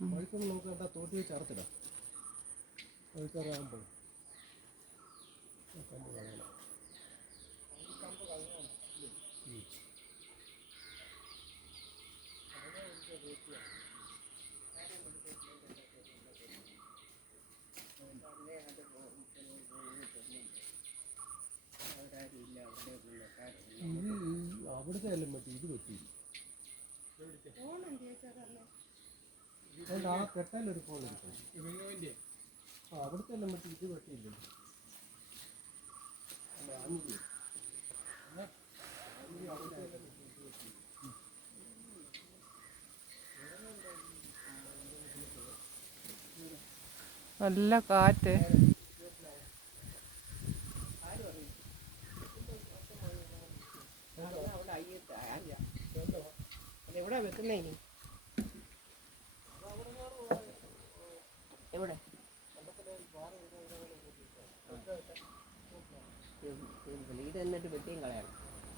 വഴിക്കൊന്നും നമുക്ക് എന്താ തോട്ടി വെച്ച് അറുത്തിടാം. വഴിക്കറാകുമ്പോൾ കമ്പ് കളയണം. അവിടുത്തെ എല്ലാം പറ്റി ഇത് പറ്റി. ആ കെട്ടാലൊരു ഫോൺ എടുക്കണം. അവിടുത്തെ എല്ലാം പറ്റി ഇത് പറ്റിയില്ല. നല്ല കാറ്റ്. എവിടെ വെക്കുന്നേ ഇനി? എവിടെ ഇത് എന്നിട്ട് വെട്ടിയും കളയണം.